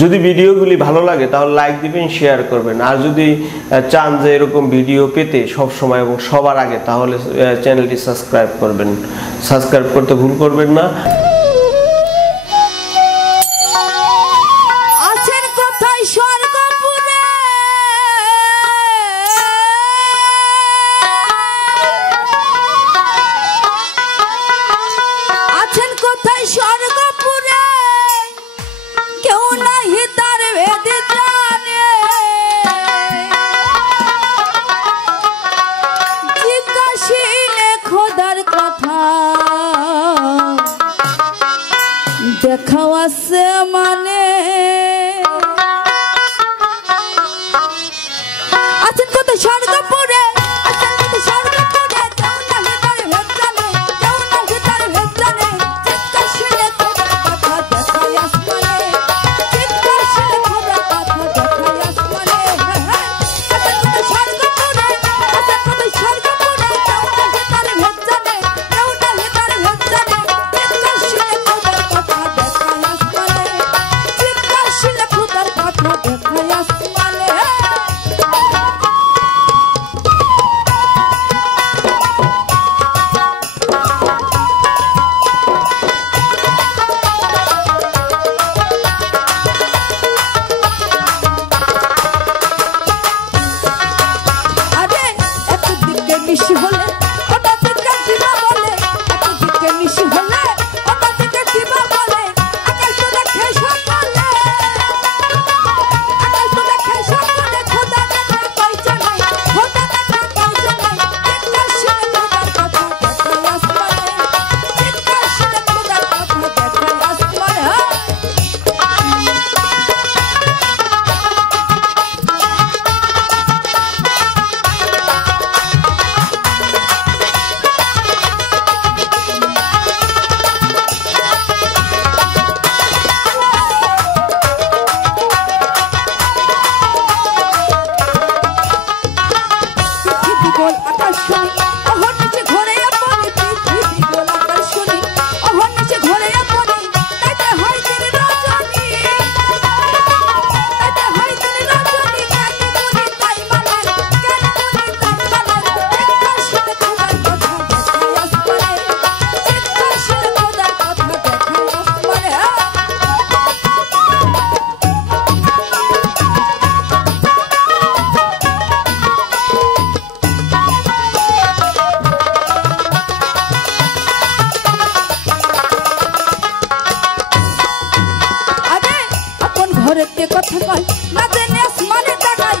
যদি ভিডিওগুলি ভালো লাগে তাহলে লাইক দিবেন, শেয়ার করবেন। আর যদি চান যে এরকম ভিডিও পেতে সব সময় এবং সবার আগে, তাহলে চ্যানেলটি সাবস্ক্রাইব করবেন। সাবস্ক্রাইব করতে ভুল করবেন না। দেখাও আছে মানে আছেন কত স্বর্গপুরে, আছেন কত স্বর্গপুরে, কেউ নাহি তার ভেদ জানে, কেউ নাহি তার ভেদ জানে। চিৎকার শুনে খোদার কথা দেখাই আসমানে, চিৎকার শুনে খোদার কথা দেখাই আসমানে। আছেন কত স্বর্গপুরে, আছেন কত স্বর্গপুরে, কেউ নাহি তার ভেদ জানে, কেউ নাহি তার ভেদ জানে। চিৎকার শুনে খোদার কথা দেখাই আসমানে, চিৎকার শুনে খোদার কথা দেখাই আসমানে। আরে একদিকে মিশি হলে ওটা থেকে দিবা বলে, একদিকে মিশি হলে ওটা থেকে দিবা বলে। আকাশ তো দেখে সকালে, আকাশ তো দেখে সকালে, খোদা জানে পয়সা নাই, খোদা জানে পয়সা নাই। চিৎকার শুনে খোদার কথা দেখাই আসমানে, চিৎকার শুনে খোদার কথা দেখাই আসমানে। পৃথিবী গোল আকাশ শুনি, অহর নিচে ঘোরে আপনি। পৃথিবী গোল আকাশ শুনি, অহর নিচে ঘোরে আপনি। তাইতে হয় দিন রজনী, তাইতে হয় দিন রজনী। কেন গুলি তাই মানে, কেন গুলি তাই মানে। চিৎকার শুনে খোদার কথা দেখাই আসমানে, চিৎকার শুনে খোদার কথা দেখাই আসমানে। আরে আপন ঘরেতে কথা কয় না জেনে আসমানে তাকাই,